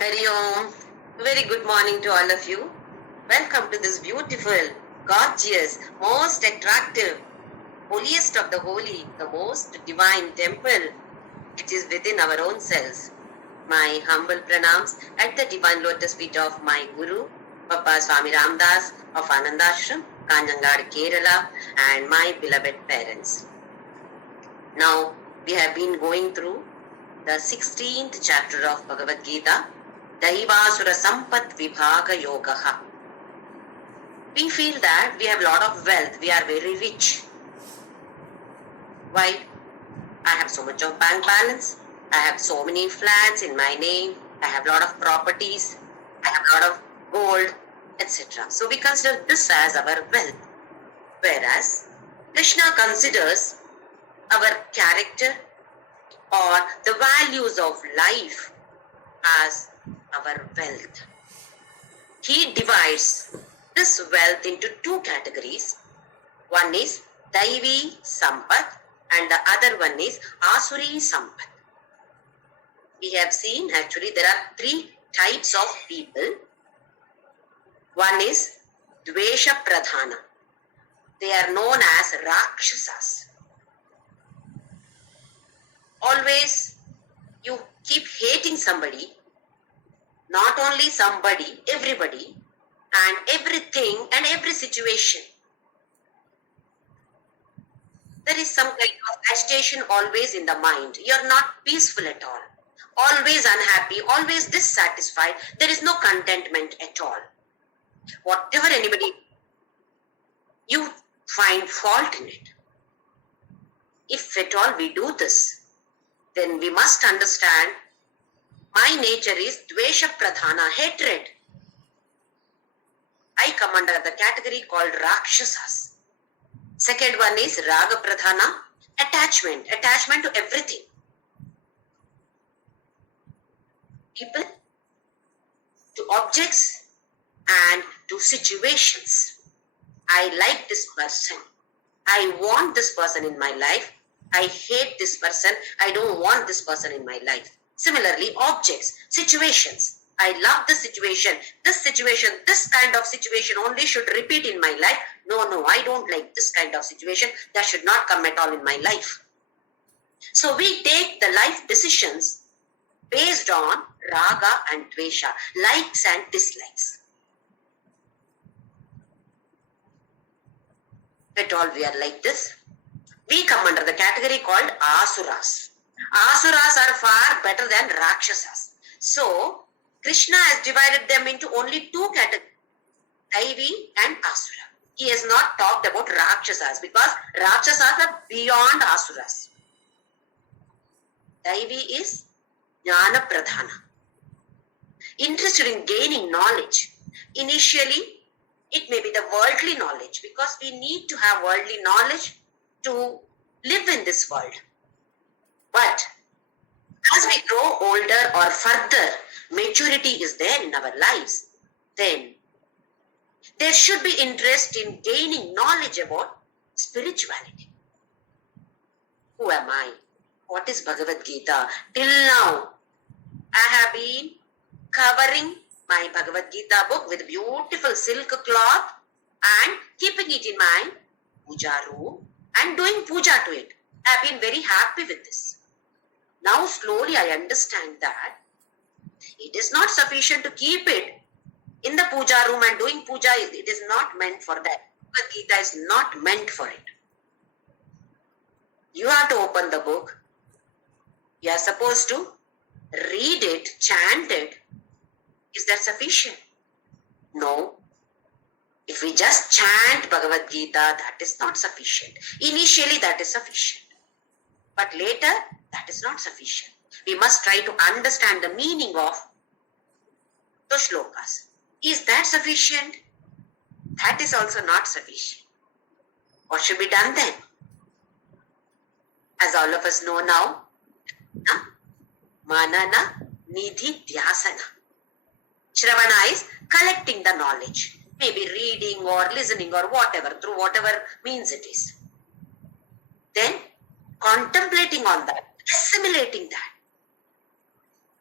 Hari Om. Very good morning to all of you. Welcome to this beautiful, gorgeous, most attractive, holiest of the holy, the most divine temple which is within our own selves. My humble pranams at the divine lotus feet of my Guru, Papa Swami Ramdas of Anandashram, Kanjangad, Kerala, and my beloved parents. Now, we have been going through the 16th chapter of Bhagavadgita, Daivasura Sampat Vibhaga Yogaha. We feel that we have a lot of wealth, we are very rich. Why? I have so much of bank balance, I have so many flats in my name, I have a lot of properties, I have a lot of gold, etc. So we consider this as our wealth. Whereas Krishna considers our character or the values of life as our wealth. He divides this wealth into two categories. One is Daivi Sampat and the other one is Asuri Sampat. We have seen actually there are three types of people. One is Dvesha Pradhana. They are known as Rakshasas. Always you keep hating somebody, not only somebody, everybody, and everything and every situation. There is some kind of agitation always in the mind. You are not peaceful at all. Always unhappy, always dissatisfied. There is no contentment at all. Whatever anybody, you find fault in it. If at all we do this, then we must understand my nature is Dvesha Pradhana, hatred. I come under the category called Rakshasas. Second one is Raga Pradhana, attachment to everything. People, to objects and to situations. I like this person. I want this person in my life. I hate this person. I don't want this person in my life. Similarly, objects, situations. I love this situation. This kind of situation only should repeat in my life. No, I don't like this kind of situation. That should not come at all in my life. So we take the life decisions based on Raga and Dvesha, likes and dislikes. At all we are like this. We come under the category called Asuras. Asuras are far better than Rakshasas. So, Krishna has divided them into only two categories, Daivi and Asura. He has not talked about Rakshasas because Rakshasas are beyond Asuras. Daivi is Jnana Pradhana. Interested in gaining knowledge. Initially, it may be the worldly knowledge because we need to have worldly knowledge to live in this world. But as we grow older or further, maturity is there in our lives, then there should be interest in gaining knowledge about spirituality. Who am I? What is Bhagavad-Gita? Till now, I have been covering my Bhagavad-Gita book with beautiful silk cloth and keeping it in my puja room and doing puja to it. I have been very happy with this. Now slowly I understand that it is not sufficient to keep it in the puja room and doing puja. It is not meant for that. Bhagavad Gita is not meant for it. You have to open the book. You are supposed to read it, chant it. Is that sufficient? No. If we just chant Bhagavad Gita, that is not sufficient. Initially, that is sufficient. But later, that is not sufficient. We must try to understand the meaning of the shlokas. Is that sufficient? That is also not sufficient. What should be done then? As all of us know now, Manana Nidhi Dhyasana. Shravana is collecting the knowledge. Maybe reading or listening or whatever, through whatever means it is. Then contemplating on that, assimilating that.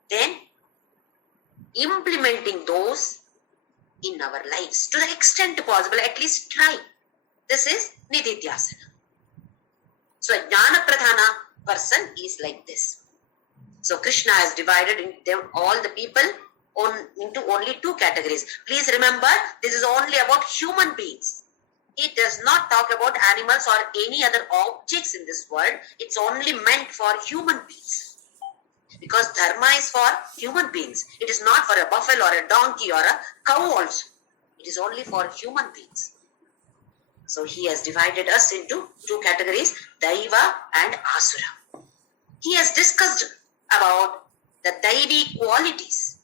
Then implementing those in our lives to the extent possible. At least try. This is Nididhyasana. So a Jnana Pradhana person is like this. So Krishna has divided all the people into only two categories. Please remember, this is only about human beings. It does not talk about animals or any other objects in this world. It's only meant for human beings. Because dharma is for human beings. It is not for a buffalo or a donkey or a cow also. It is only for human beings. So he has divided us into two categories, Daiva and Asura. He has discussed about the Daivi qualities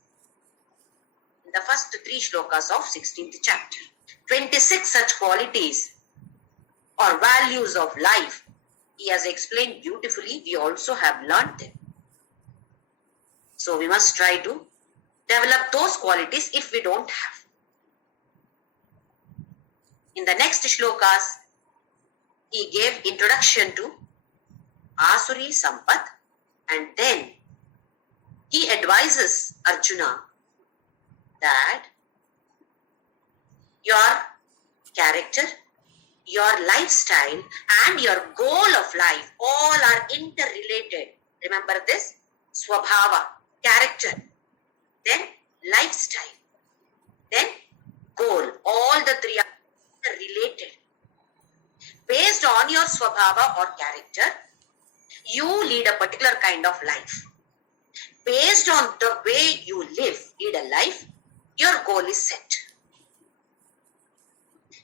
in the first 3 shlokas of 16th chapter. 26 such qualities or values of life he has explained beautifully. We also have learned them. So we must try to develop those qualities if we don't have. In the next shlokas, he gave introduction to Asuri Sampat, and then he advises Arjuna that your character, your lifestyle and your goal of life all are interrelated. Remember this? Swabhava, character, then lifestyle, then goal. All the three are related. Based on your swabhava or character, you lead a particular kind of life. Based on the way you lead a life, your goal is set.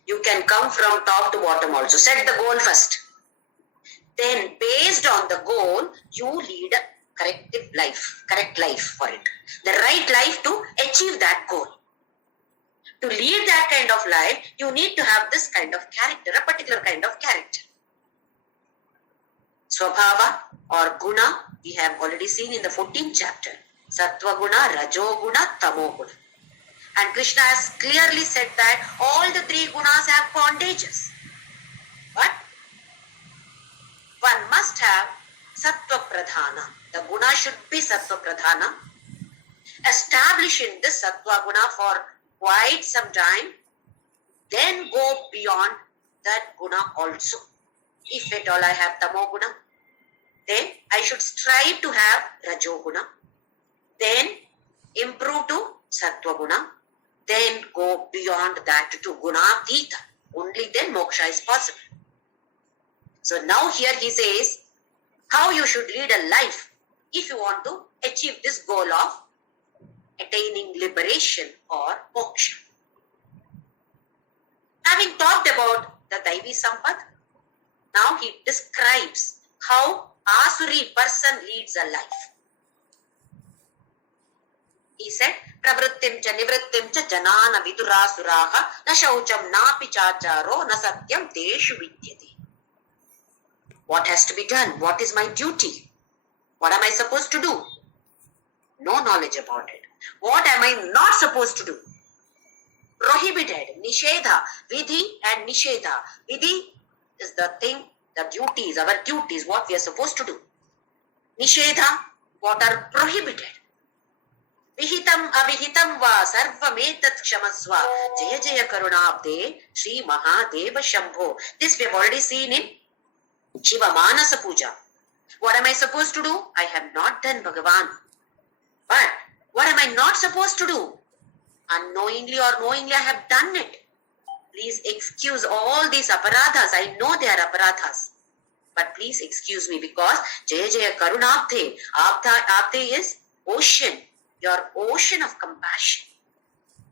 You can come from top to bottom also. Set the goal first. Then based on the goal, you lead a correct life for it. The right life to achieve that goal. To lead that kind of life, you need to have this kind of character, a particular kind of character. Swabhava or guna, we have already seen in the 14th chapter. Sattva guna, Rajo guna, Tamo guna. And Krishna has clearly said that all the 3 gunas have bondages. But one must have Sattva Pradhana. The guna should be Sattva Pradhana. Establishing this Sattva guna for quite some time, then go beyond that guna also. If at all I have Tamo guna, then I should strive to have Rajo guna. Then improve to Sattva guna. Then go beyond that to Gunatita. Only then moksha is possible. So now here he says how you should lead a life if you want to achieve this goal of attaining liberation or moksha. Having talked about the Daivi Sampat, now he describes how Asuri person leads a life. He said, Pravrittim cha nivrittim cha janana vidurasuraha na shaucham napi chacharo na satyam teshu vidyate. What has to be done? What is my duty? What am I supposed to do? No knowledge about it. What am I not supposed to do? Prohibited, nishedha, vidhi and nishedha. Vidhi is the thing, the duties, our duties, what we are supposed to do. Nishedha, what are prohibited. Vihitam avihitam va sarvametat kshamasva jaya jaya karunabde Shri Mahadeva Shambho. This we have already seen in Shiva Manasa Puja. What am I supposed to do? I have not done, Bhagavan. But what am I not supposed to do? Unknowingly or knowingly I have done it. Please excuse all these aparadhas. I know they are aparadhas. But please excuse me because Jaya Jaya Karunabde. Abde is ocean. Your ocean of compassion.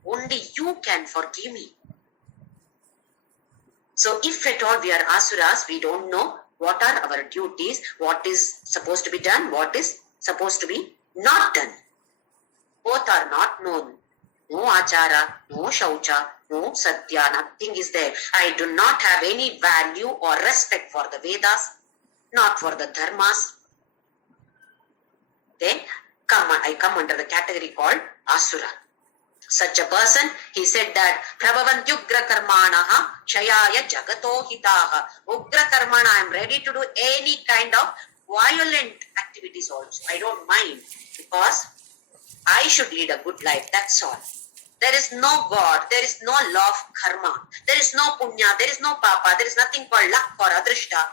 Only you can forgive me. So if at all we are asuras, we don't know what are our duties, what is supposed to be done, what is supposed to be not done. Both are not known. No achara, no shaucha, no satya, nothing is there. I do not have any value or respect for the Vedas, not for the dharmas. Then I come under the category called asura. Such a person, he said that Prabhavantyugra karmanaha shayaya jagato hitaha. Ugra karmana, I am ready to do any kind of violent activities also. I don't mind because I should lead a good life, that's all. There is no God, there is no law of karma, there is no punya, there is no papa, there is nothing called luck or adrishta.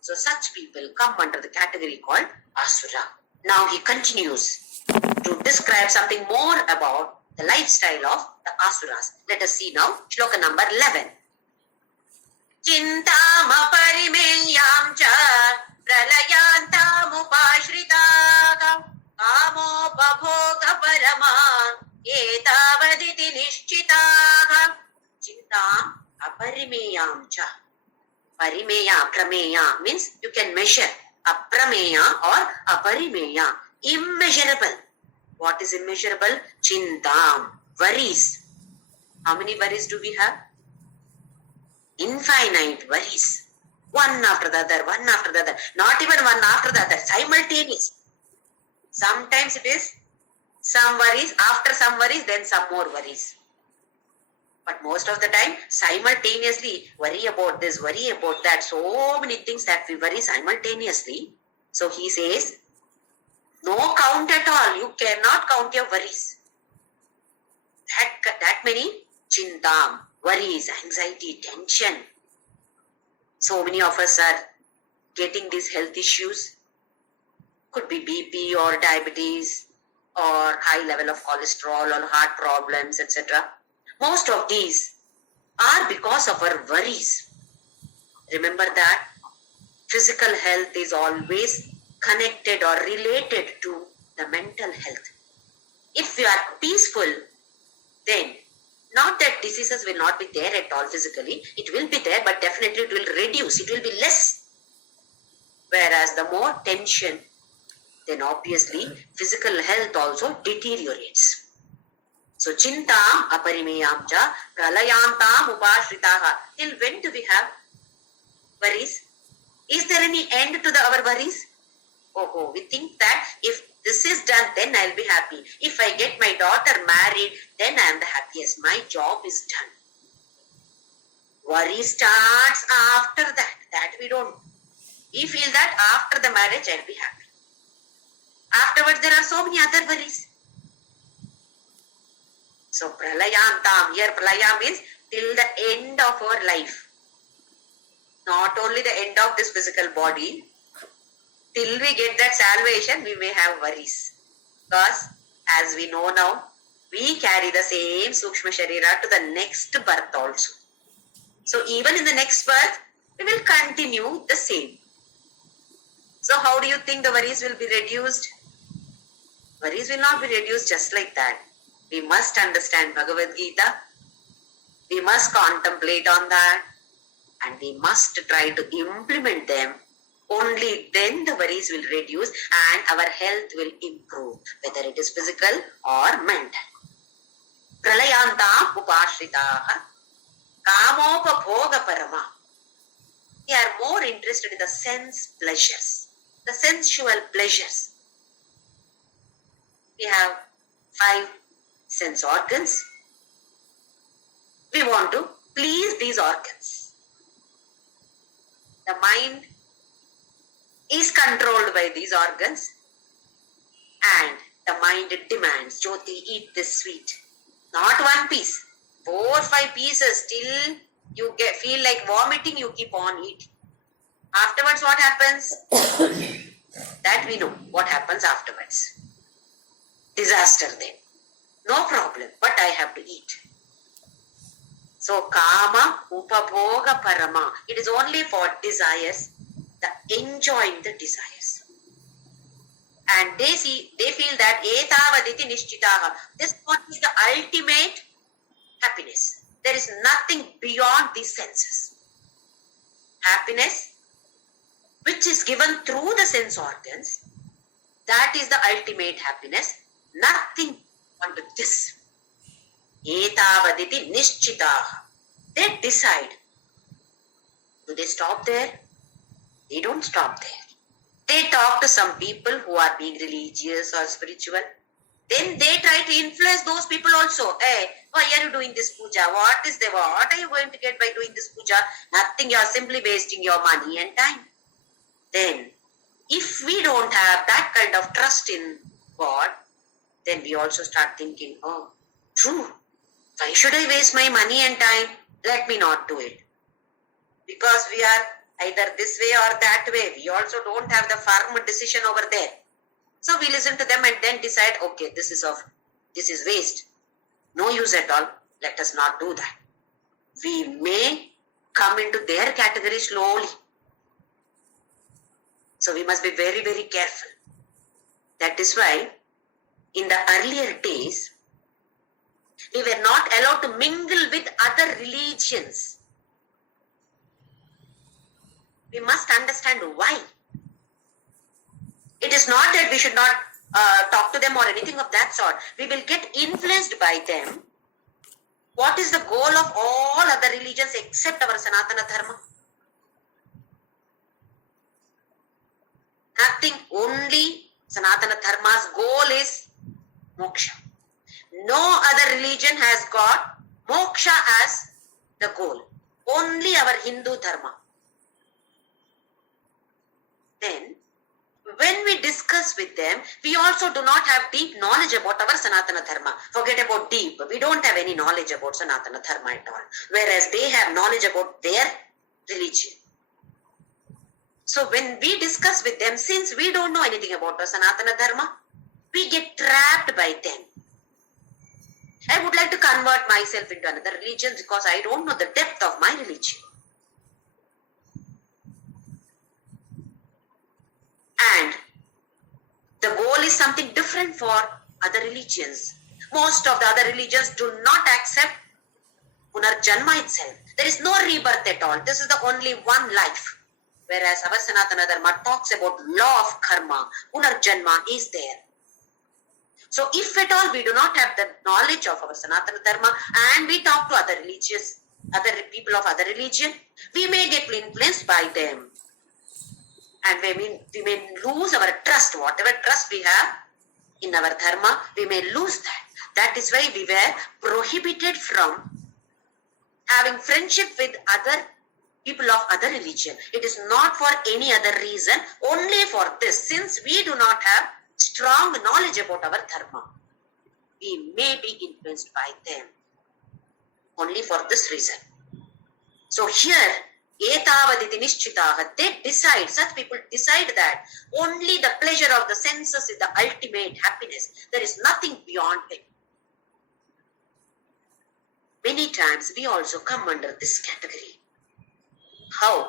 So such people come under the category called asura. Now he continues to describe something more about the lifestyle of the asuras. Let us see now, shloka number 11. Chintama parimeyam cha pralayanta mupashritaga kamopabhoga parama etavaditi nishchitaga chintam aparimeyam cha. Parimeya, prameya means you can measure. Aprameya or aparimeya, immeasurable. What is immeasurable? Chintam, worries. How many worries do we have? Infinite worries. One after the other, one after the other. Not even one after the other, simultaneous. Sometimes it is some worries, after some worries, then some more worries. But most of the time, simultaneously, worry about this, worry about that. So many things that we worry simultaneously. So he says, no count at all. You cannot count your worries. That many chintam, worries, anxiety, tension. So many of us are getting these health issues. Could be BP or diabetes or high level of cholesterol or heart problems, etc. Most of these are because of our worries. Remember that physical health is always connected or related to the mental health. If you are peaceful, then not that diseases will not be there at all physically. It will be there, but definitely it will reduce. It will be less. Whereas the more tension, then obviously physical health also deteriorates. So chintam aparimeyam cha pralayantam upashritaha. Till when do we have worries? Is there any end to our worries? Oh, we think that if this is done, then I'll be happy. If I get my daughter married, then I am the happiest. My job is done. Worry starts after that. That we don't. We feel that after the marriage, I'll be happy. Afterwards, there are so many other worries. So pralayantam, here pralaya means till the end of our life. Not only the end of this physical body, till we get that salvation, we may have worries. Because as we know now, we carry the same Sukshma Sharira to the next birth also. So even in the next birth, we will continue the same. So how do you think the worries will be reduced? Worries will not be reduced just like that. We must understand Bhagavadgita. We must contemplate on that. And we must try to implement them. Only then the worries will reduce and our health will improve, whether it is physical or mental. Pralayantam upashritaha kamopabhoga parama. They are more interested in the sense pleasures, the sensual pleasures. We have 5 sense organs. We want to please these organs. The mind is controlled by these organs and the mind demands, Jyoti, eat this sweet. Not one piece, 4 or 5 pieces till you feel like vomiting, you keep on eating. Afterwards, what happens? That we know what happens afterwards. Disaster then. No problem, but I have to eat. So, kama upabhoga parama. It is only for desires, the enjoying the desires. And they feel that etavaditi nishchitaha. This one is the ultimate happiness. There is nothing beyond these senses. Happiness, which is given through the sense organs, that is the ultimate happiness. Nothing under this. Etavaditi nishchitaha. They decide. Do they stop there? They don't stop there. They talk to some people who are being religious or spiritual. Then they try to influence those people also. Hey, why are you doing this puja? What is there? What are you going to get by doing this puja? Nothing. You are simply wasting your money and time. Then, if we don't have that kind of trust in God, then we also start thinking, oh, true. Why should I waste my money and time? Let me not do it. Because we are either this way or that way. We also don't have the firm decision over there. So we listen to them and then decide, okay, this is waste. No use at all. Let us not do that. We may come into their category slowly. So we must be very, very careful. That is why in the earlier days, we were not allowed to mingle with other religions. We must understand why. It is not that we should not talk to them or anything of that sort. We will get influenced by them. What is the goal of all other religions except our Sanatana Dharma? Nothing. Only Sanatana Dharma's goal is moksha. No other religion has got moksha as the goal. Only our Hindu Dharma. Then, when we discuss with them, we also do not have deep knowledge about our Sanatana Dharma. Forget about deep. We don't have any knowledge about Sanatana Dharma at all. Whereas they have knowledge about their religion. So when we discuss with them, since we don't know anything about our Sanatana Dharma, we get trapped by them. I would like to convert myself into another religion because I don't know the depth of my religion. And the goal is something different for other religions. Most of the other religions do not accept Punarjanma itself. There is no rebirth at all. This is the only one life. Whereas our Sanatana Dharma talks about law of karma. Punarjanma is there. So if at all we do not have the knowledge of our Sanatana Dharma and we talk to other people of other religion, we may get influenced by them. And we may lose our trust. Whatever trust we have in our dharma, we may lose that. That is why we were prohibited from having friendship with other people of other religion. It is not for any other reason, only for this. Since we do not have strong knowledge about our dharma, we may be influenced by them. Only for this reason. So here, etavaditi nishchitaha, they decide, such people decide that only the pleasure of the senses is the ultimate happiness. There is nothing beyond it. Many times we also come under this category. How?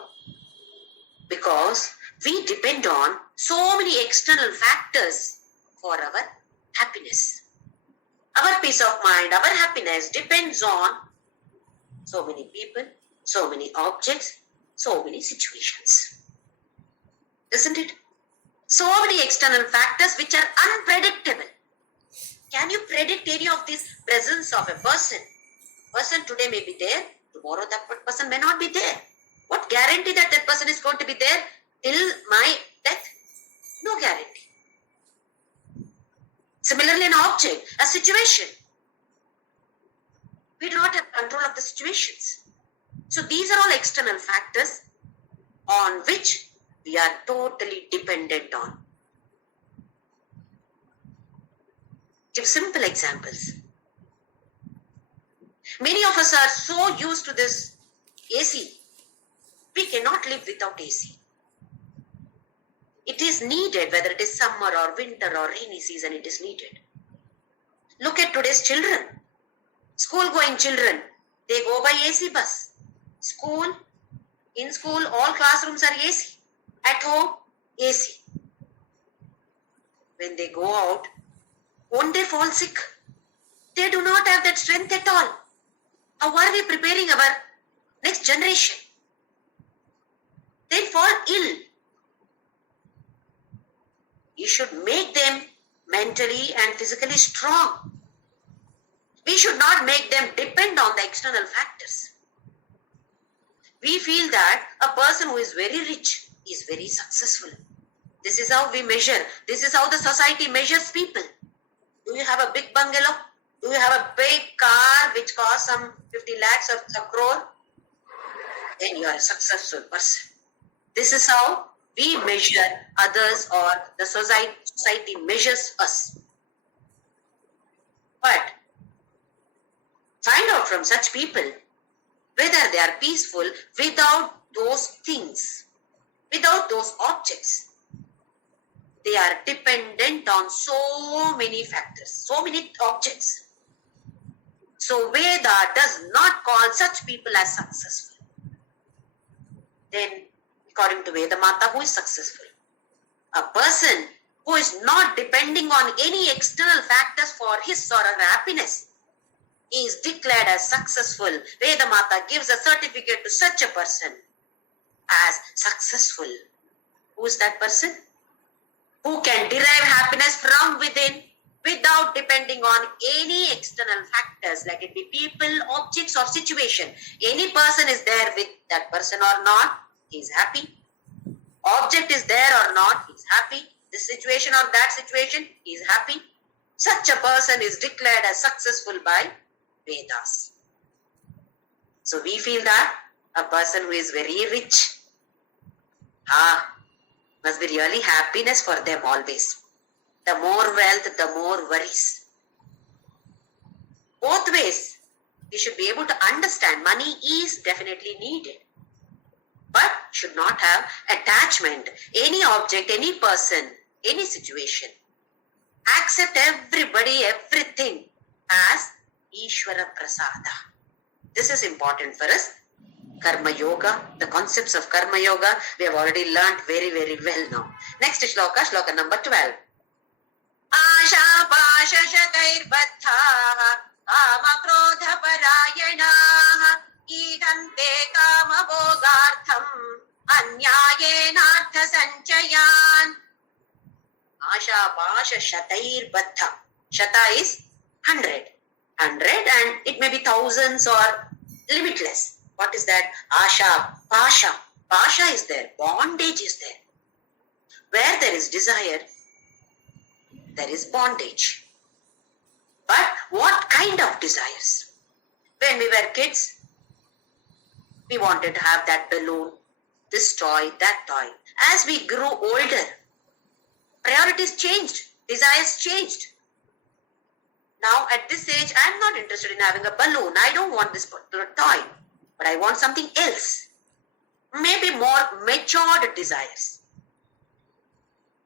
Because we depend on so many external factors for our happiness. Our peace of mind, our happiness depends on so many people, so many objects, so many situations. Isn't it? So many external factors which are unpredictable. Can you predict any of this presence of a person? Person today may be there, tomorrow that person may not be there. What guarantee that that person is going to be there till my death? No guarantee. Similarly, an object, a situation. We do not have control of the situations. So these are all external factors on which we are totally dependent on. Give simple examples. Many of us are so used to this AC. We cannot live without AC. It is needed, whether it is summer or winter or rainy season, it is needed. Look at today's children. School-going children, they go by AC bus. In school, all classrooms are AC. At home, AC. When they go out, won't they fall sick? They do not have that strength at all. How are we preparing our next generation? They fall ill. You should make them mentally and physically strong. We should not make them depend on the external factors. We feel that a person who is very rich is very successful. This is how we measure. This is how the society measures people. Do you have a big bungalow? Do you have a big car which costs some 50 lakhs or a crore? Then you are a successful person. This is how we measure others, or the society measures us. But find out from such people whether they are peaceful without those things, without those objects. They are dependent on so many factors, so many objects. So Veda does not call such people as successful. Then, according to Veda Mata, who is successful? A person who is not depending on any external factors for his or her happiness is declared as successful. Veda Mata gives a certificate to such a person as successful. Who is that person? Who can derive happiness from within without depending on any external factors, like it be people, objects, or situation. Any person is there with that person or not, he is happy. Object is there or not, he is happy. This situation or that situation, he is happy. Such a person is declared as successful by Vedas. So we feel that a person who is very rich, must be really happiness for them always. The more wealth, the more worries. Both ways, we should be able to understand money is definitely needed, but should not have attachment. Any object, any person, any situation. Accept everybody, everything as Ishvara Prasada. This is important for us. Karma Yoga, the concepts of Karma Yoga, we have already learnt very, very well now. Next shloka, shloka number 12. Asha pasha shatair baddhaha kama krodha parayanaha ihante kama bhogartham anyayena sanchayan. Asha pasha shatair baddha. Shata is 100. 100 and it may be thousands or limitless. What is that? Asha, pasha. Pasha is there. Bondage is there. Where there is desire, there is bondage. But what kind of desires? When we were kids, we wanted to have that balloon, this toy, that toy. As we grew older, priorities changed, desires changed. Now at this age, I am not interested in having a balloon. I don't want this particular toy, but I want something else. Maybe more matured desires.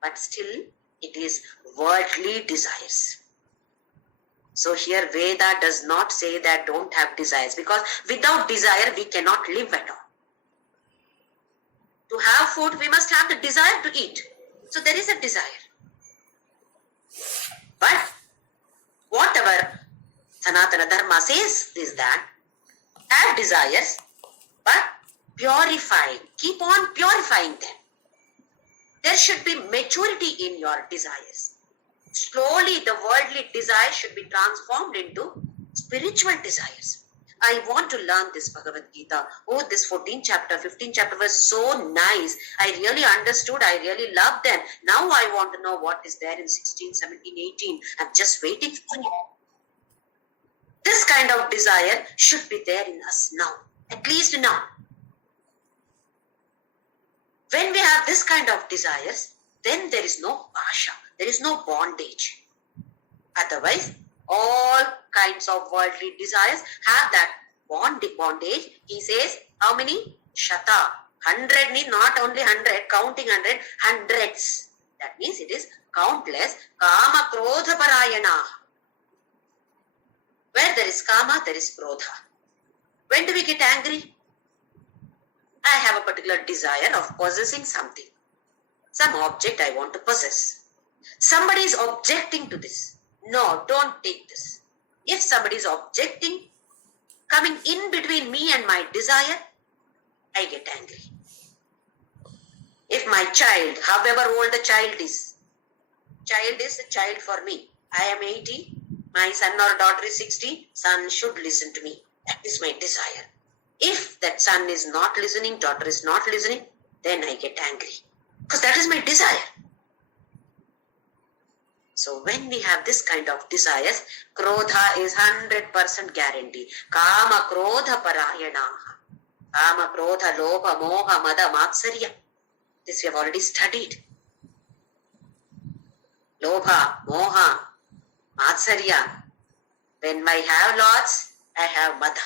But still, it is worldly desires. So here Veda does not say that don't have desires, because without desire we cannot live at all. To have food, we must have the desire to eat. So there is a desire. But whatever Sanatana Dharma says is that have desires, but purify, keep on purifying them. There should be maturity in your desires. Slowly the worldly desires should be transformed into spiritual desires. I want to learn this Bhagavadgita. Oh, this 14th chapter, 15th chapter was so nice. I really understood. I really loved them. Now I want to know what is there in 16, 17, 18. I'm just waiting for you. This kind of desire should be there in us now. At least now. When we have this kind of desires, then there is no pasha. There is no bondage. Otherwise, all kinds of worldly desires have that bondage. He says, how many? Shata. 100 means not only 100, counting 100, hundreds. That means it is countless. Kama krodha parayana. Where there is kama, there is krodha. When do we get angry? I have a particular desire of possessing something. Some object I want to possess. Somebody is objecting to this. No, don't take this. If somebody is objecting, coming in between me and my desire, I get angry. If my child, however old the child is a child for me. I am 80, my son or daughter is 60, son should listen to me. That is my desire. If that son is not listening, daughter is not listening, then I get angry. Because that is my desire. So when we have this kind of desires, krodha is 100% guarantee. Kama krodha parayanaha. Kama krodha lobha moha mada matsarya. This we have already studied. Lobha, moha, matsarya. When I have lots, I have mada.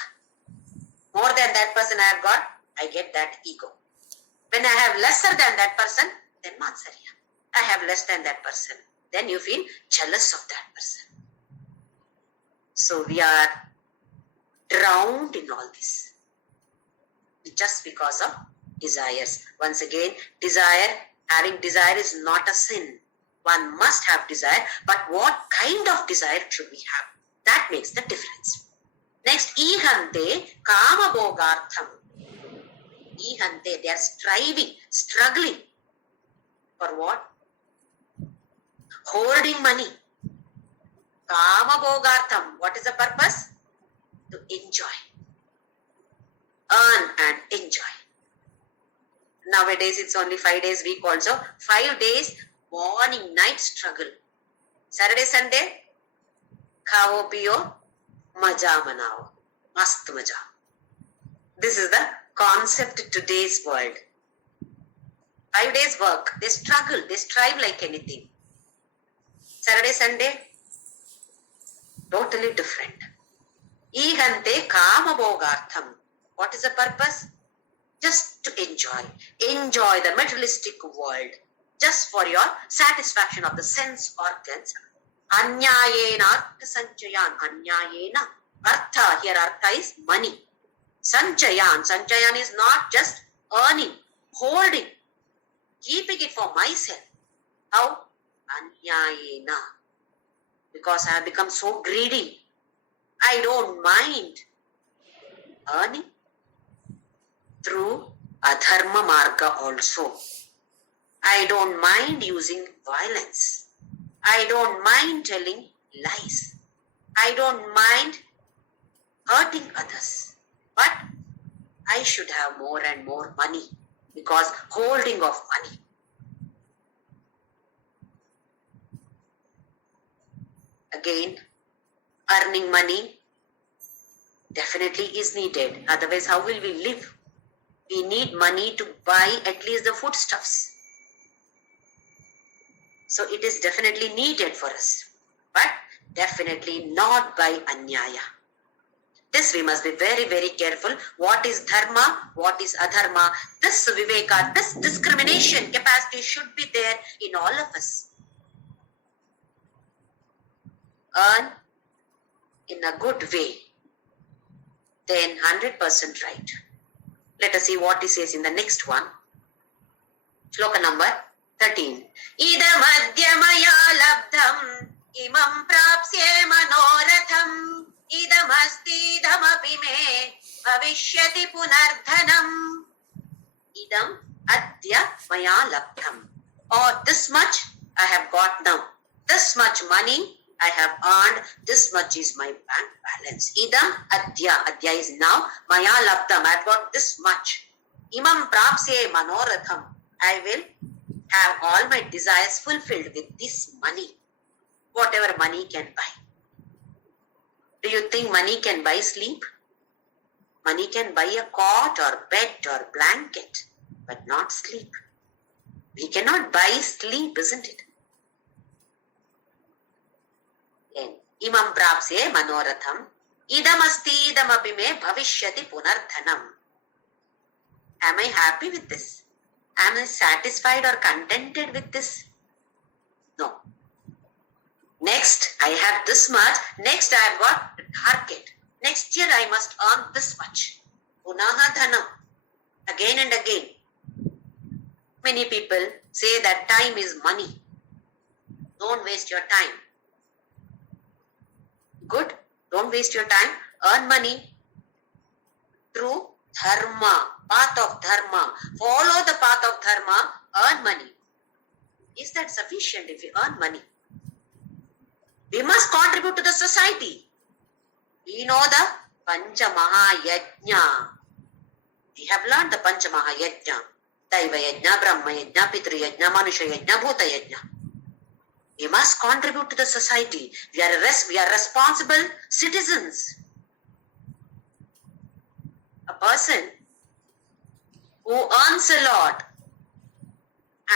More than that person I have got, I get that ego. When I have lesser than that person, then matsarya. I have less than that person. Then you feel jealous of that person. So we are drowned in all this just because of desires. Once again, having desire is not a sin. One must have desire, but what kind of desire should we have? That makes the difference. Next, ihante kama bhogartham. Ihante, they are striving, struggling. For what? Hoarding money. Kama bhogartham. What is the purpose? To enjoy. Earn and enjoy. Nowadays, it's only 5 days week also. 5 days, morning, night struggle. Saturday, Sunday, khao piyo, maja manao. Mast maja. This is the concept in today's world. 5 days work. They struggle. They strive like anything. Saturday, Sunday, totally different. Ihante kama bhogartham. What is the purpose? Just to enjoy. Enjoy the materialistic world. Just for your satisfaction of the sense organs. Anyayena artha sanchayan. Anyayena. Artha, here artha is money. Sanchayan. Sanchayan is not just earning, holding, keeping it for myself. How? Anyayena. Because I have become so greedy. I don't mind earning through adharma marga also. I don't mind using violence. I don't mind telling lies. I don't mind hurting others. But I should have more and more money because holding of money. Again, earning money definitely is needed. Otherwise, how will we live? We need money to buy at least the foodstuffs. So it is definitely needed for us. But definitely not by anyaya. This we must be very, very careful. What is dharma? What is adharma? This viveka, this discrimination capacity should be there in all of us. Earn in a good way, then 100% right. Let us see what he says in the next one. Shloka number 13. Idam adhyamaya labdham imam prapsye manoratham idam asti idam api me bhavishyati punardhanam idam adhyamaya labdham. Or this much I have got now. This much money I have earned, this much is my bank balance. Idam adya. Adya is now. Maya labdham. I have got this much. Imam prapsye manoratham. I will have all my desires fulfilled with this money. Whatever money can buy. Do you think money can buy sleep? Money can buy a cot or bed or blanket, but not sleep. We cannot buy sleep, isn't it? Imam prapsye manoratham idam asti idam api me bhavishyati punardhanam. Am I happy with this? Am I satisfied or contented with this? No. Next, I have this much. Next, I have got the target. Next year, I must earn this much. Punaha dhanam. Again and again. Many people say that time is money. Don't waste your time. Good. Don't waste your time. Earn money through dharma, path of dharma. Follow the path of dharma. Earn money. Is that sufficient if you earn money? We must contribute to the society. We know the Pancha Mahayajna. We have learned the Pancha Mahayajna. Daiva Yajna, Brahma Yajna, Pitru Yajna, Manusha Yajna, Bhuta Yajna. We must contribute to the society. We are responsible citizens. A person who earns a lot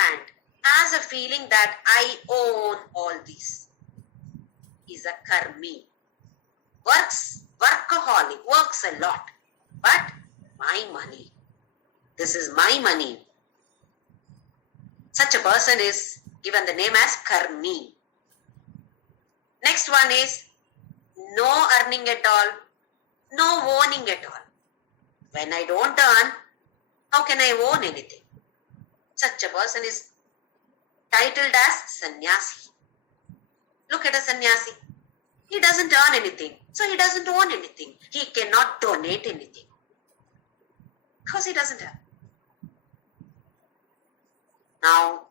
and has a feeling that I own all this is a karmi. workaholic, works a lot, but my money. This is my money. Such a person is given the name as karmi. Next one is no earning at all, no owning at all. When I don't earn, how can I own anything? Such a person is titled as sannyasi. Look at a sannyasi. He doesn't earn anything, so he doesn't own anything. He cannot donate anything because he doesn't have. Now,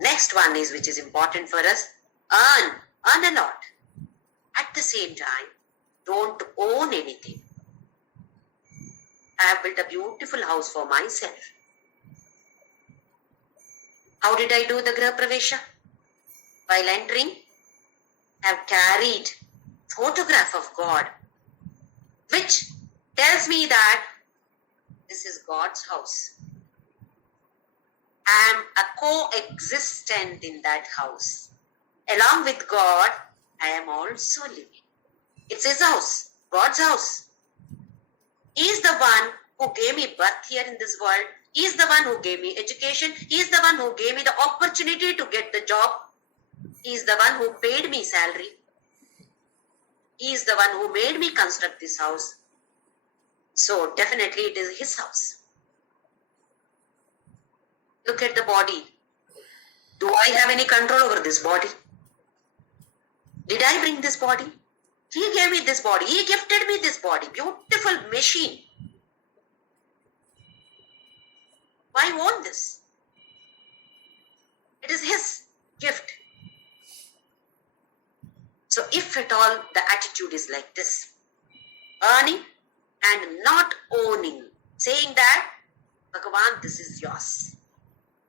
next one is, which is important for us, earn a lot. At the same time, don't own anything. I have built a beautiful house for myself. How did I do the Griha Pravesha? While entering, I have carried photograph of God, which tells me that this is God's house. I am a co-existent in that house. Along with God, I am also living. It's His house, God's house. He is the one who gave me birth here in this world. He is the one who gave me education. He is the one who gave me the opportunity to get the job. He is the one who paid me salary. He is the one who made me construct this house. So definitely it is His house. Look at the body. Do I have any control over this body? Did I bring this body? He gave me this body. He gifted me this body. Beautiful machine. Why own this? It is His gift. So if at all the attitude is like this, earning and not owning, saying that, Bhagavan, this is yours.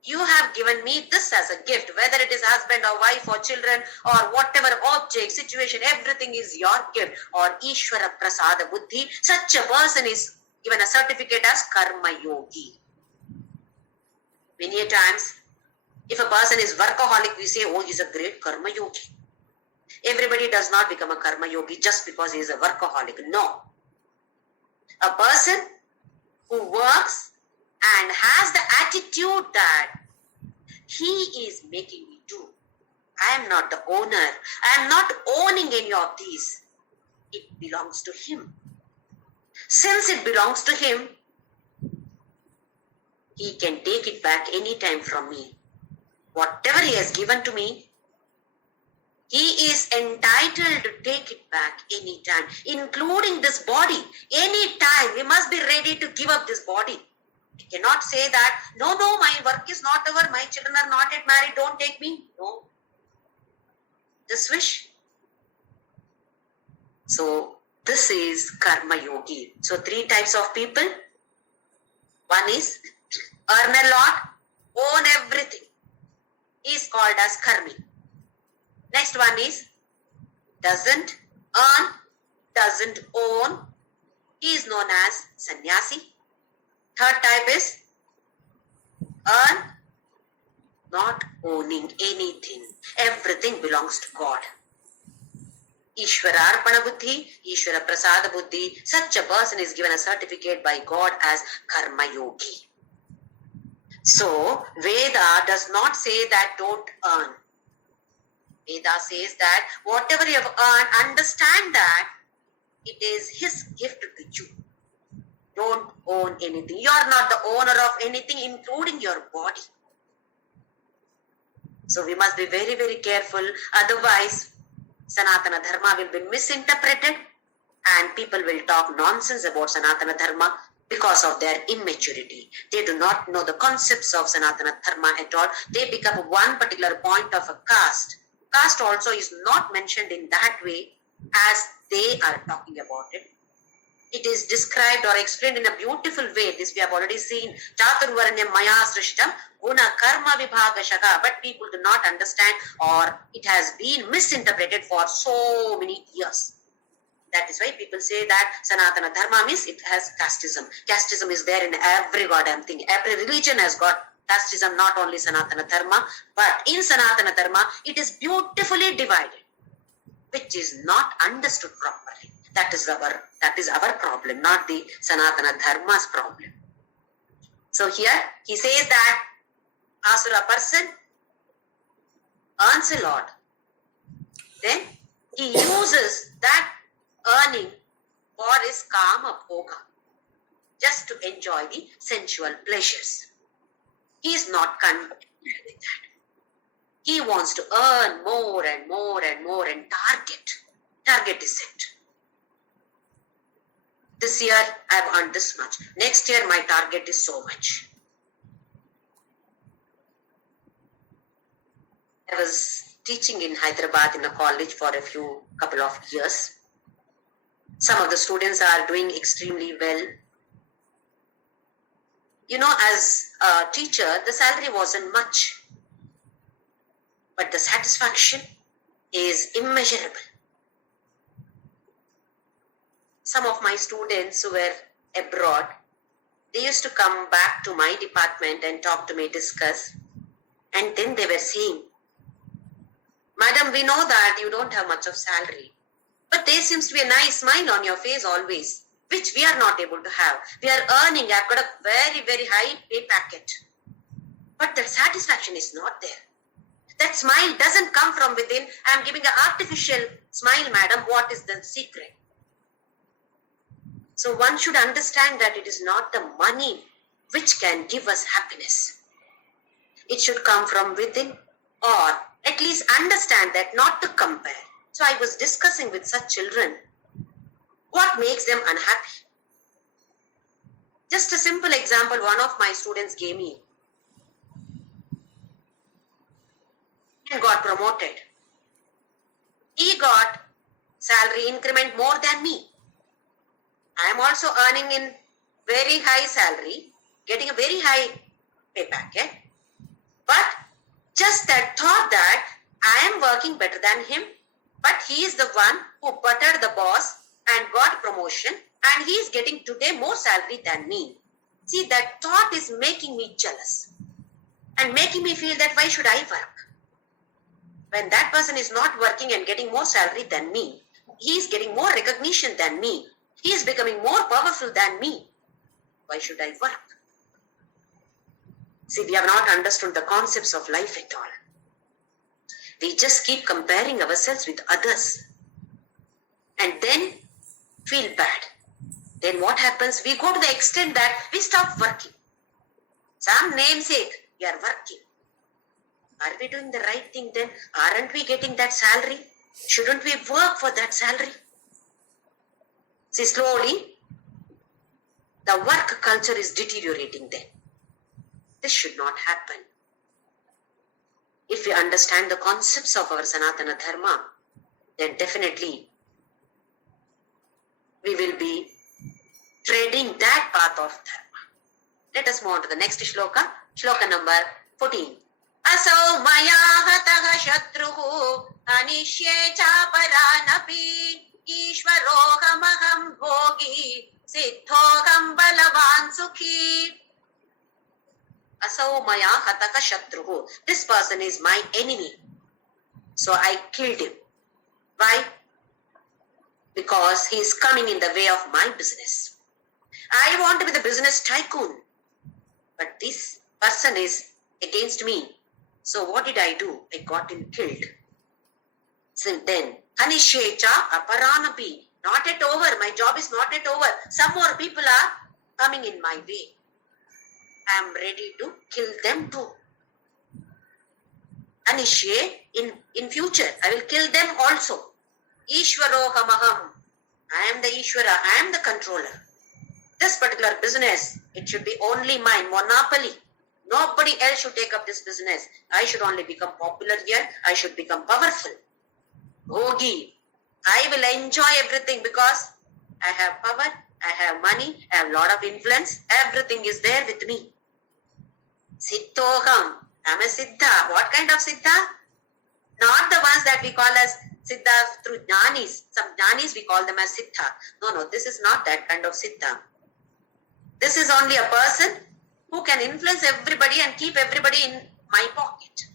You have given me this as a gift, whether it is husband or wife or children or whatever object, situation, everything is your gift. Or Ishvara Prasada Buddhi. Such a person is given a certificate as Karma Yogi. Many a times, if a person is workaholic, we say, oh, he's a great Karma Yogi. Everybody does not become a Karma Yogi just because he is a workaholic. No. A person who works and has the attitude that he is making me do. I am not the owner. I am not owning any of these. It belongs to him. Since it belongs to him, he can take it back anytime from me. Whatever he has given to me, he is entitled to take it back anytime, including this body. Anytime, we must be ready to give up this body. We cannot say that, no, my work is not over, my children are not yet married, don't take me. No. This wish. So, this is Karma Yogi. So, 3 types of people. One is earn a lot, own everything. He is called as Karmi. Next one is doesn't earn, doesn't own. He is known as sannyasi. Third type is earn, not owning anything. Everything belongs to God. Ishvara Arpana Buddhi, Ishvara Prasada Buddhi. Such a person is given a certificate by God as Karma Yogi. So, Veda does not say that don't earn. Veda says that whatever you have earned, understand that it is His gift to you. Don't own anything. You are not the owner of anything, including your body. So we must be very, very careful. Otherwise, Sanatana Dharma will be misinterpreted and people will talk nonsense about Sanatana Dharma because of their immaturity. They do not know the concepts of Sanatana Dharma at all. They become one particular point of a caste. Caste also is not mentioned in that way as they are talking about it. It is described or explained in a beautiful way. This we have already seen. Chaturvaranyam maya srishtam guna karma vibhaga shaka. But people do not understand, or it has been misinterpreted for so many years. That is why people say that Sanatana Dharma means it has casteism. Casteism is there in every goddamn thing. Every religion has got casteism, not only Sanatana Dharma. But in Sanatana Dharma, it is beautifully divided, which is not understood properly. That is our problem, not the Sanatana Dharma's problem. So here he says that Asura person earns a lot. Then he uses that earning for his kama bhoga, just to enjoy the sensual pleasures. He is not content with that. He wants to earn more and more and more, and target is set. This year I have earned this much. Next year my target is so much. I was teaching in Hyderabad in a college for a couple of years. Some of the students are doing extremely well. You know, as a teacher, the salary wasn't much, but the satisfaction is immeasurable. Some of my students who were abroad, they used to come back to my department and talk to me, discuss, and then they were saying, "Madam, we know that you don't have much of salary, but there seems to be a nice smile on your face always, which we are not able to have. We are earning, I've got a very, very high pay packet, but the satisfaction is not there. That smile doesn't come from within. I'm giving an artificial smile, madam. What is the secret?" So one should understand that it is not the money which can give us happiness. It should come from within, or at least understand that, not to compare. So I was discussing with such children, what makes them unhappy? Just a simple example, one of my students gave me. He got promoted. He got salary increment more than me. I am also earning in very high salary, getting a very high pay packet. But just that thought that I am working better than him, but he is the one who buttered the boss and got promotion, and he is getting today more salary than me. See, that thought is making me jealous and making me feel that why should I work? When that person is not working and getting more salary than me, he is getting more recognition than me, he is becoming more powerful than me. Why should I work? See, we have not understood the concepts of life at all. We just keep comparing ourselves with others and then feel bad. Then what happens? We go to the extent that we stop working. Some namesake, we are working. Are we doing the right thing then? Aren't we getting that salary? Shouldn't we work for that salary? See, slowly, the work culture is deteriorating then. This should not happen. If we understand the concepts of our Sanatana Dharma, then definitely we will be treading that path of Dharma. Let us move on to the next shloka, shloka number 14. Asau maya hataha shatruhu anishye chaparanapi ishvarohamaham bhogi siddhoham balavan sukhi. Asau maya hataka shatruhu. This person is my enemy, so I killed him. Why? Because he is coming in the way of my business. I want to be the business tycoon, but this person is against me. So what did I do? I got him killed. So then, Hanishecha aparanapi. Not yet over. My job is not yet over. Some more people are coming in my way. I am ready to kill them too. Anishye, in future, I will kill them also. Ishwarohamaham. I am the Ishwara. I am the controller. This particular business, it should be only mine. Monopoly. Nobody else should take up this business. I should only become popular here. I should become powerful. Bhogi. I will enjoy everything because I have power, I have money, I have a lot of influence. Everything is there with me. Siddhoham. I am a Siddha. What kind of Siddha? Not the ones that we call as Siddha through Jnanis. Some Jnanis we call them as Siddha. No, this is not that kind of Siddha. This is only a person who can influence everybody and keep everybody in my pocket.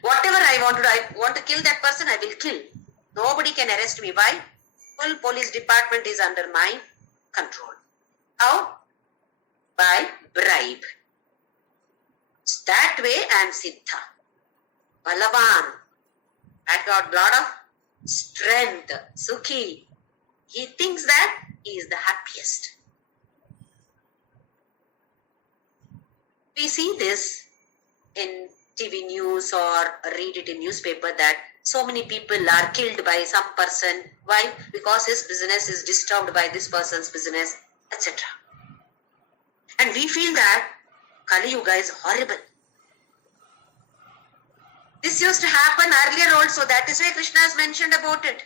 Whatever I want to kill that person, I will kill. Nobody can arrest me. Why? Full police department is under my control. How? By bribe. That way I am Siddha. Balavan. I got a lot of strength. Sukhi. He thinks that he is the happiest. We see this in TV news or read it in newspaper that so many people are killed by some person. Why? Because his business is disturbed by this person's business, etc. And we feel that Kali Yuga is horrible. This used to happen earlier also. That is why Krishna has mentioned about it.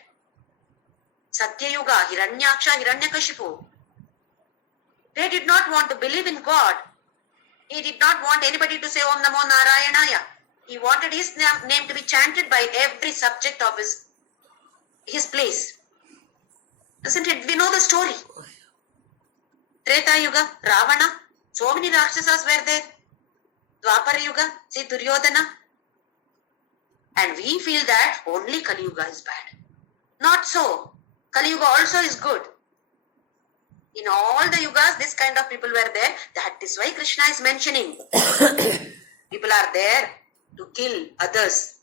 Satya Yuga, Hiranyaksha, Hiranyakashipu. They did not want to believe in God. He did not want anybody to say Om Namo Narayanaya. He wanted his name to be chanted by every subject of his place. Isn't it? We know the story. Treta Yuga, Ravana, so many Rakshasas were there. Dwapara Yuga, see Duryodhana. And we feel that only Kali Yuga is bad. Not so. Kali Yuga also is good. In all the yugas, this kind of people were there. That is why Krishna is mentioning. People are there to kill others.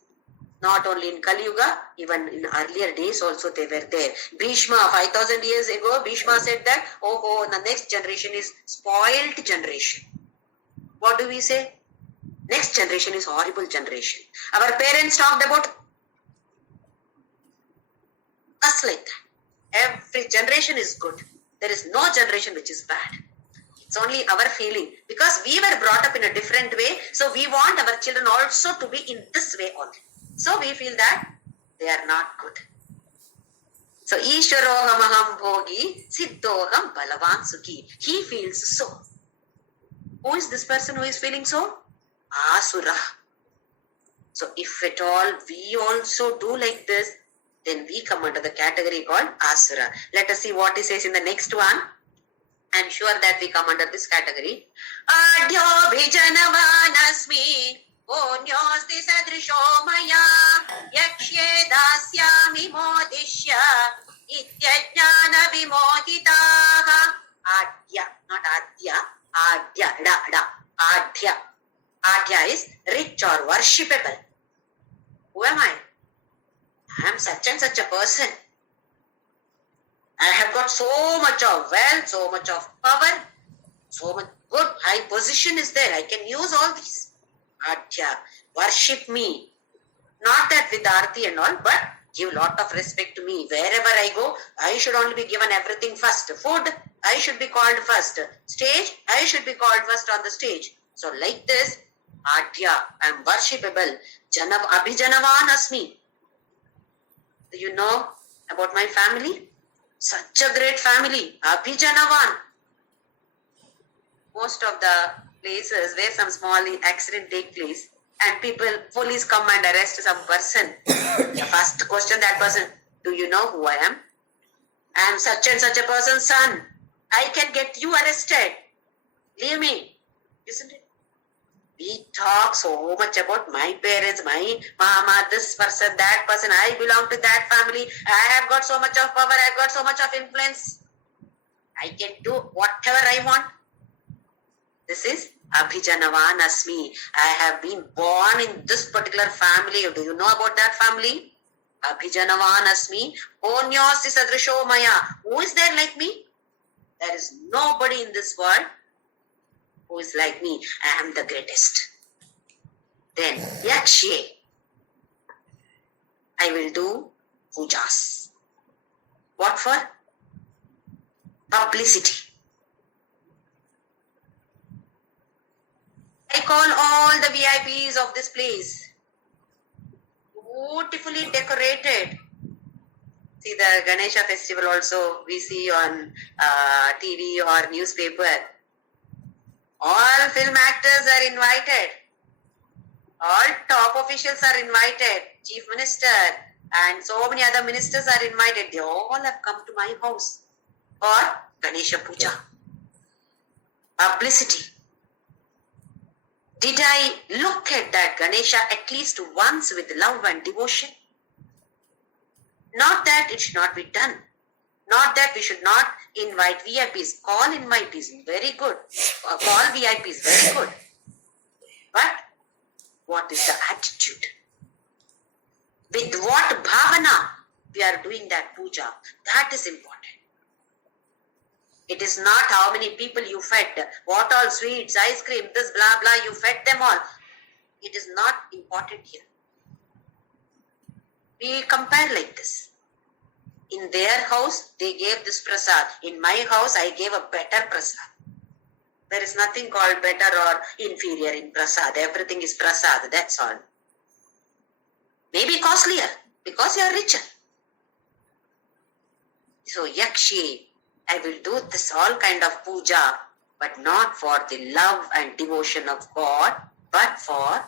Not only in Kali Yuga, even in earlier days also they were there. Bhishma, 5000 years ago, Bhishma said that, oh, the next generation is spoiled generation. What do we say? Next generation is horrible generation. Our parents talked about us like that. Every generation is good. There is no generation which is bad. It's only our feeling. Because we were brought up in a different way, so we want our children also to be in this way only. So we feel that they are not good. So, Ishwaroham aham bhogi, siddhoham balavan sukhi. He feels so. Who is this person who is feeling so? Asura. So, if at all we also do like this, then we come under the category called Asura. Let us see what he says in the next one. I am sure that we come under this category. Adyo bhijanavanasmi onyosti sadrisho maya yakshye dasyami modishya ityajnana vimoditaha. Adya, not Adya. Adya, da. Adya. Adya is rich or worshipable. Who am I? I am such and such a person. I have got so much of wealth, so much of power, so much good, high position is there. I can use all these. Adya, worship me. Not that with arti and all, but give lot of respect to me. Wherever I go, I should only be given everything first. Food, I should be called first. Stage, I should be called first on the stage. So like this, Adya, I am worshipable. Abhijanavan asmi. Do you know about my family? Such a great family. Abhijanavan. Most of the places where some small accident take place and police come and arrest some person. The first question that person, do you know who I am? I am such and such a person's son. I can get you arrested. Leave me. Isn't it? We talk so much about my parents, my mama, this person, that person. I belong to that family. I have got so much of power. I have got so much of influence. I can do whatever I want. This is Abhijanavan Asmi. I have been born in this particular family. Do you know about that family? Abhijanavan Asmi. Onyosti sadrisho maya. Who is there like me? There is nobody in this world who is like me. I am the greatest. Then, Yakshye. I will do pujas. What for? Publicity. I call all the VIPs of this place. Beautifully decorated. See the Ganesha festival also we see on TV or newspaper. All film actors are invited. All top officials are invited. Chief Minister and so many other ministers are invited. They all have come to my house for Ganesha Puja. Publicity. Did I look at that Ganesha at least once with love and devotion? Not that it should not be done. Not that we should not invite VIPs. Call invitees, very good. Call VIPs, very good. But what is the attitude? With what bhavana we are doing that puja? That is important. It is not how many people you fed, what all sweets, ice cream, this blah blah, you fed them all. It is not important here. We compare like this. In their house, they gave this prasad. In my house, I gave a better prasad. There is nothing called better or inferior in prasad. Everything is prasad, that's all. Maybe costlier, because you are richer. So, yakshi, I will do this all kind of puja, but not for the love and devotion of God, but for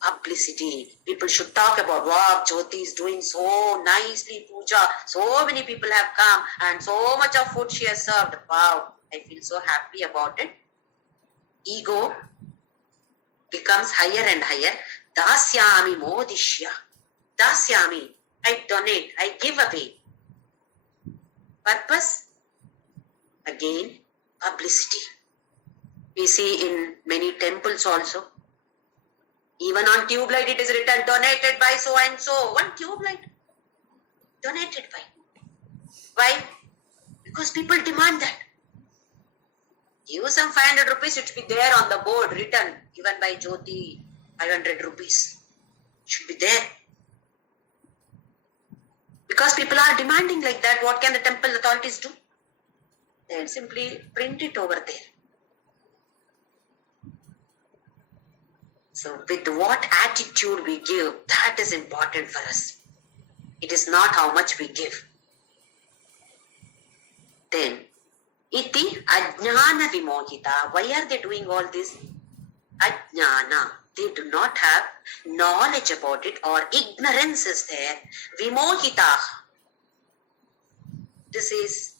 publicity. People should talk about, wow, Jyoti is doing so nicely puja. So many people have come and so much of food she has served. Wow, I feel so happy about it. Ego becomes higher and higher. Dasyami modishya. Dasyami. I donate. I give away. Purpose? Again, publicity. We see in many temples also. Even on tube light it is written, donated by so and so. One tube light. Donated by. Why? Because people demand that. Give some 500 rupees, it should be there on the board written, given by Jyoti, 500 rupees. It should be there. Because people are demanding like that, what can the temple authorities do? They'll simply print it over there. So with what attitude we give, that is important for us. It is not how much we give. Then, iti ajnana vimohita. Why are they doing all this? Ajnana. They do not have knowledge about it, or ignorance is there. Vimohita. This is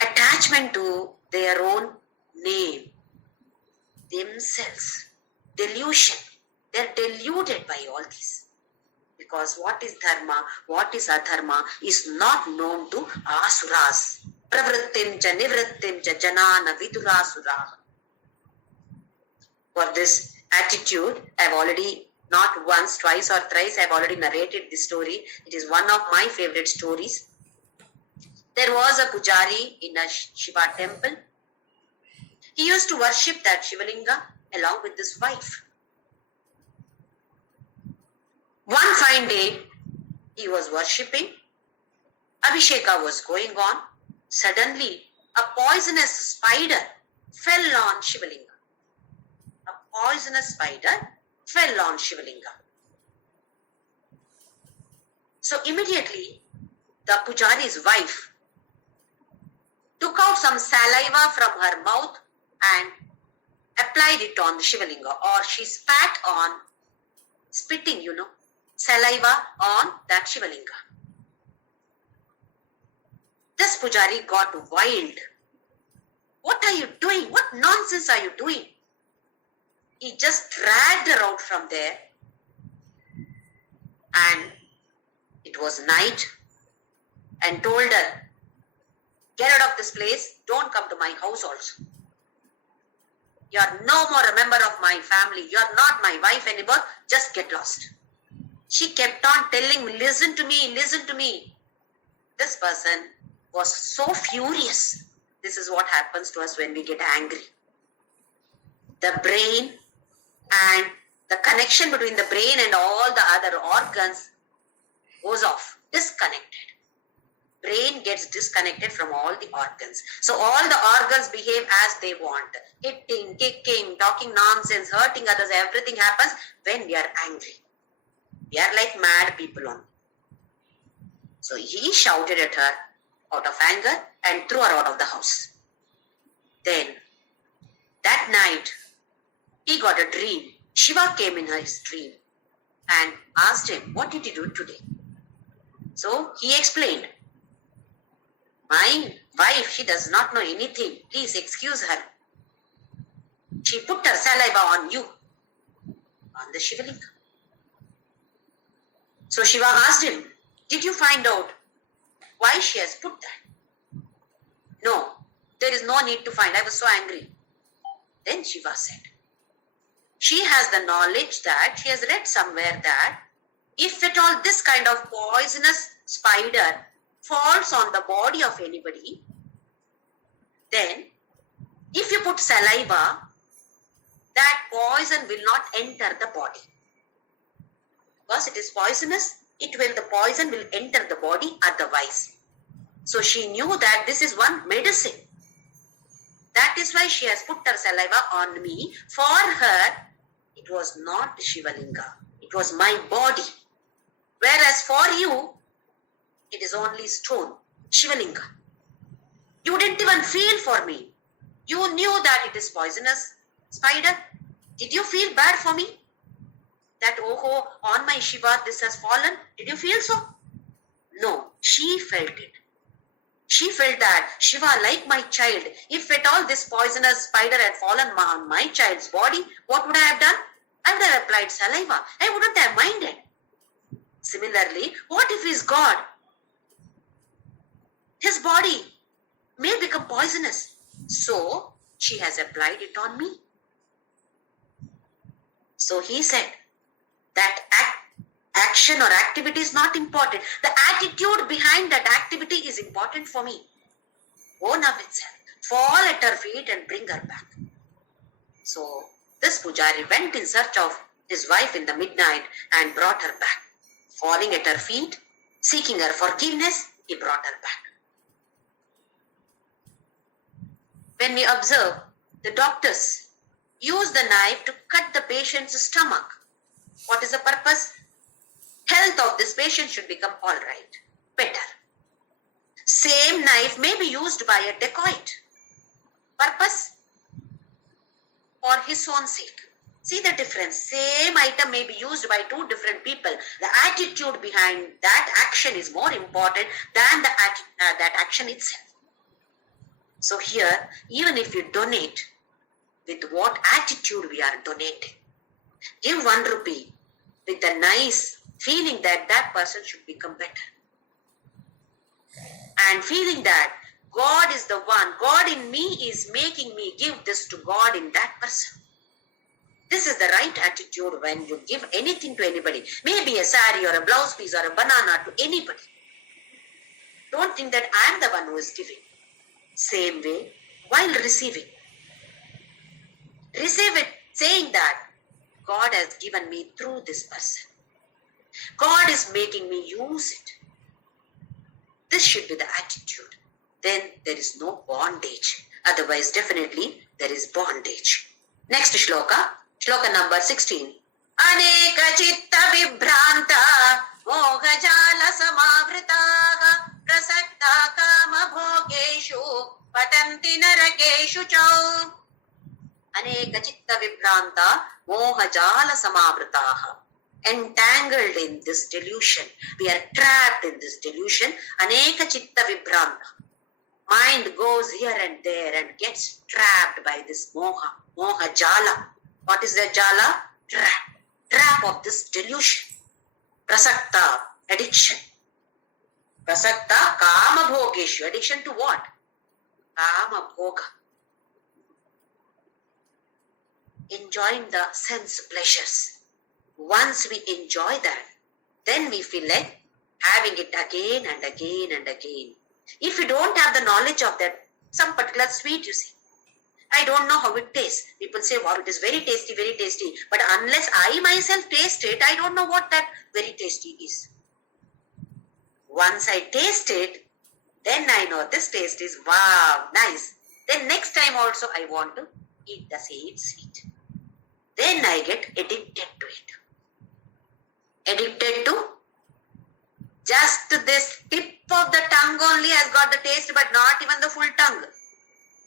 attachment to their own name. Themselves. Delusion. They are deluded by all this. Because what is dharma, what is adharma is not known to asuras. Pravrittim cha nivrittim cha janana vidurasura. For this attitude, I have already, not once, twice or thrice, I have already narrated this story. It is one of my favorite stories. There was a pujari in a Shiva temple. He used to worship that Shivalinga along with his wife. One fine day, he was worshipping. Abhisheka was going on. Suddenly, a poisonous spider fell on Shivalinga. A poisonous spider fell on Shivalinga. So immediately, the pujari's wife took out some saliva from her mouth and applied it on the Shivalinga, or she spat on, spitting, saliva on that Shivalinga. This pujari got wild. What are you doing? What nonsense are you doing? He just dragged her out from there, and it was night, and told her, get out of this place, don't come to my house also. You are no more a member of my family. You are not my wife anymore. Just get lost. She kept on telling me, listen to me, listen to me. This person was so furious. This is what happens to us when we get angry. The brain and the connection between the brain and all the other organs goes off, disconnected. Brain gets disconnected from all the organs. So all the organs behave as they want. Hitting, kicking, talking nonsense, hurting others, everything happens when we are angry. We are like mad people only. So he shouted at her out of anger and threw her out of the house. Then, that night, he got a dream. Shiva came in his dream and asked him, what did you do today? So he explained, my wife, she does not know anything. Please excuse her. She put her saliva on you, on the Shivalinga. So Shiva asked him, did you find out why she has put that? No, there is no need to find. I was so angry. Then Shiva said, she has the knowledge that she has read somewhere that if at all this kind of poisonous spider falls on the body of anybody, then if you put saliva, that poison will not enter the body. Because it is poisonous, the poison will enter the body otherwise. So she knew that this is one medicine. That is why she has put her saliva on me. For her, it was not Shivalinga. It was my body. Whereas for you, it is only stone, Shivalinga. You didn't even feel for me. You knew that it is poisonous spider. Did you feel bad for me? That, oh, on my Shiva, this has fallen. Did you feel so? No, she felt it. She felt that, Shiva, like my child, if at all this poisonous spider had fallen on my child's body, what would I have done? I would have applied saliva. I wouldn't have minded. Similarly, what if he is God? His body may become poisonous. So, she has applied it on me. So he said that action or activity is not important. The attitude behind that activity is important for me. Own of itself. Fall at her feet and bring her back. So this Pujari went in search of his wife in the midnight and brought her back. Falling at her feet, seeking her forgiveness, he brought her back. When we observe, the doctors use the knife to cut the patient's stomach. What is the purpose? Health of this patient should become all right, better. Same knife may be used by a dacoit. Purpose? For his own sake. See the difference. Same item may be used by two different people. The attitude behind that action is more important than that action itself. So here, even if you donate, with what attitude we are donating. Give 1 rupee with a nice feeling that that person should become better. And feeling that God is the one, God in me is making me give this to God in that person. This is the right attitude when you give anything to anybody. Maybe a sari or a blouse piece or a banana to anybody. Don't think that I am the one who is giving. Same way, while receiving. Receive it saying that God has given me through this person. God is making me use it. This should be the attitude. Then there is no bondage. Otherwise, definitely there is bondage. Next shloka, shloka number 16. Aneka chitta vibhranta mohajala samavritaha prasakta kama bhogeshu patanti narakeshu chau. Aneka chitta vibhranta mohajala samavritaha. Entangled in this delusion. We are trapped in this delusion. Aneka chitta vibhranta. Mind goes here and there and gets trapped by this moha jala. What is the jala? Trap of this delusion. Prasakta, addiction. Prasakta, kama bhogeshu. Addiction to what? Kama bhoga. Enjoying the sense pleasures. Once we enjoy that, then we feel like having it again and again and again. If you don't have the knowledge of that, some particular sweet you see, I don't know how it tastes. People say, wow, it is very tasty, very tasty. But unless I myself taste it, I don't know what that very tasty is. Once I taste it, then I know this taste is wow, nice. Then next time also I want to eat the same sweet. Then I get addicted to it. Addicted to just this tip of the tongue only has got the taste, but not even the full tongue.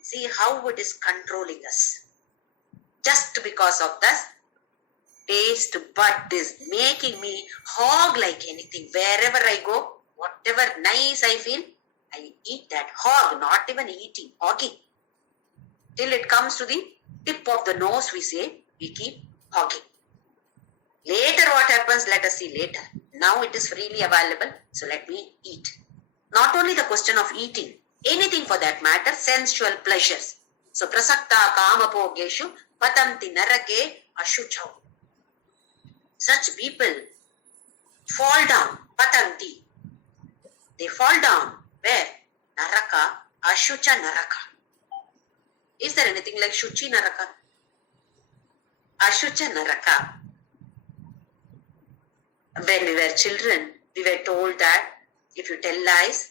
See how it is controlling us. Just because of this taste bud is making me hog like anything. Wherever I go, whatever nice I feel, I eat that. Hog, not even eating, hogging. Till it comes to the tip of the nose, we say, we keep hogging. Later what happens, let us see later. Now it is freely available, so let me eat. Not only the question of eating, anything for that matter, sensual pleasures. So prasakta kamapogeshu patanti narake ashuchau. Such people fall down, patanti. They fall down. Where? Naraka, ashucha naraka. Is there anything like shuchi naraka? Ashucha naraka. When we were children, we were told that if you tell lies,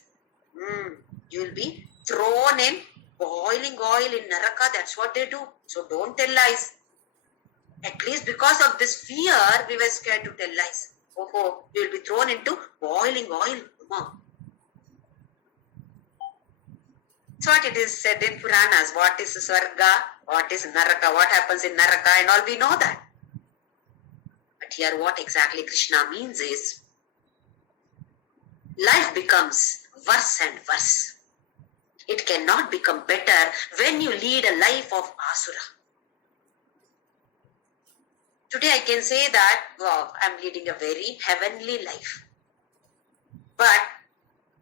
you will be thrown in boiling oil in naraka. That's what they do. So don't tell lies. At least because of this fear, we were scared to tell lies. Oh, you will be thrown into boiling oil. So what it is said in Puranas, what is Swarga, what is Naraka, what happens in Naraka and all, we know that. But here what exactly Krishna means is, life becomes worse and worse. It cannot become better when you lead a life of Asura. Today I can say that, wow, I am leading a very heavenly life. But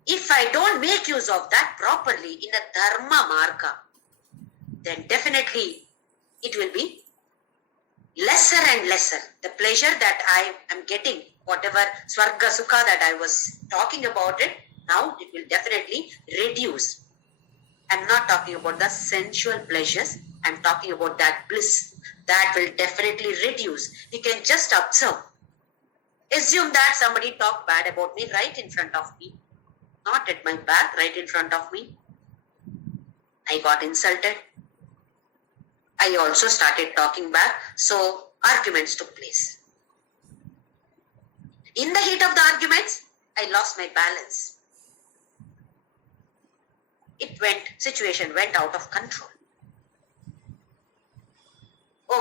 if I don't make use of that properly in a dharma marga, then definitely it will be lesser and lesser. The pleasure that I am getting, whatever swarga sukha that I was talking about it, now it will definitely reduce. I'm not talking about the sensual pleasures. I'm talking about that bliss. That will definitely reduce. You can just observe. Assume that somebody talked bad about me right in front of me. Not at my back, right in front of me. I got insulted. I also started talking back. So arguments took place. In the heat of the arguments, I lost my balance. Situation went out of control.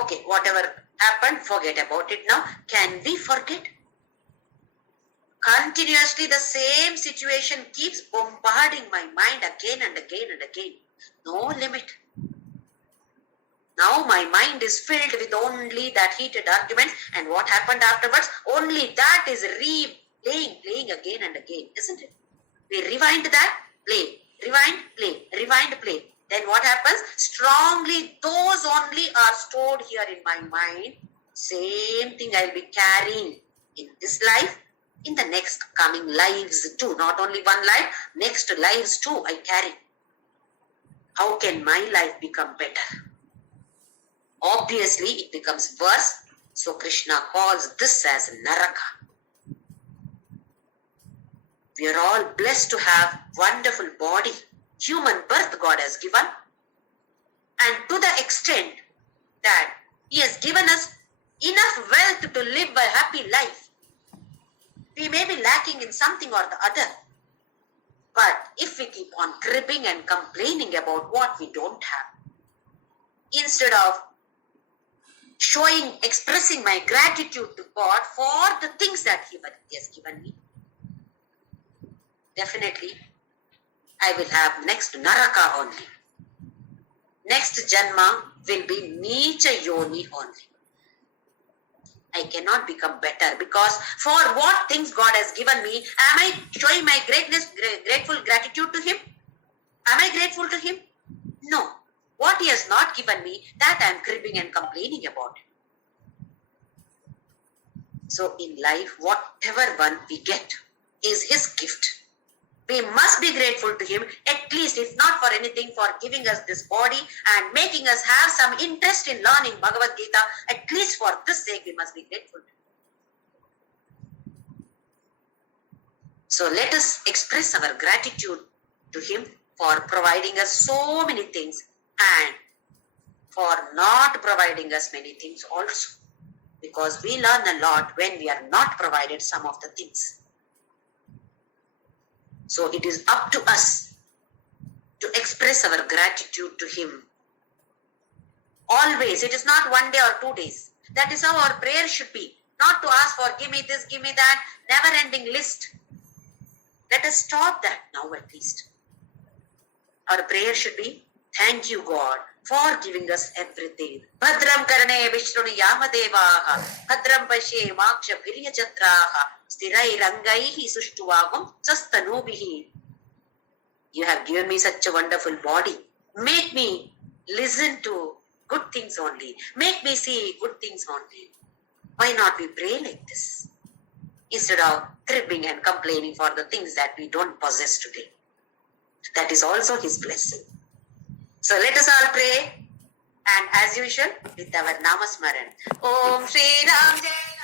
Okay, whatever happened, forget about it now. Can we forget? Continuously the same situation keeps bombarding my mind again and again and again. No limit. Now my mind is filled with only that heated argument, and what happened afterwards? Only that is playing again and again, isn't it? We rewind that, play, rewind, play, rewind, play. Then what happens? Strongly, those only are stored here in my mind. Same thing I will be carrying in this life, in the next coming lives too. Not only one life, next lives too I carry. How can my life become better? Obviously, it becomes worse. So Krishna calls this as Naraka. We are all blessed to have wonderful body, human birth God has given. And to the extent that He has given us enough wealth to live a happy life, we may be lacking in something or the other. But if we keep on cribbing and complaining about what we don't have, instead of expressing my gratitude to God for the things that He has given me, definitely I will have next Naraka only. Next Janma will be Neecha Yoni only. I cannot become better, because for what things God has given me, am I showing my grateful gratitude to Him? Am I grateful to Him? No. What He has not given me, that I am cribbing and complaining about. So in life, whatever one we get is His gift. We must be grateful to Him, at least if not for anything, for giving us this body and making us have some interest in learning Bhagavadgita. At least for this sake, we must be grateful. So let us express our gratitude to Him for providing us so many things, and for not providing us many things also. Because we learn a lot when we are not provided some of the things. So it is up to us to express our gratitude to Him. Always. It is not one day or 2 days. That is how our prayer should be. Not to ask for give me this, give me that, never-ending list. Let us stop that now at least. Our prayer should be, thank you God for giving us everything. Bhadram karane vishruni yamadevaha, bhadram pashe maksha bhiryajatraha, Sthirairangaihi sushtuvagam sastanubihi. You have given me such a wonderful body. Make me listen to good things only. Make me see good things only. Why not we pray like this? Instead of cribbing and complaining for the things that we don't possess today. That is also His blessing. So let us all pray. And as usual, with our Namasmaran. Om Shri Ram Jai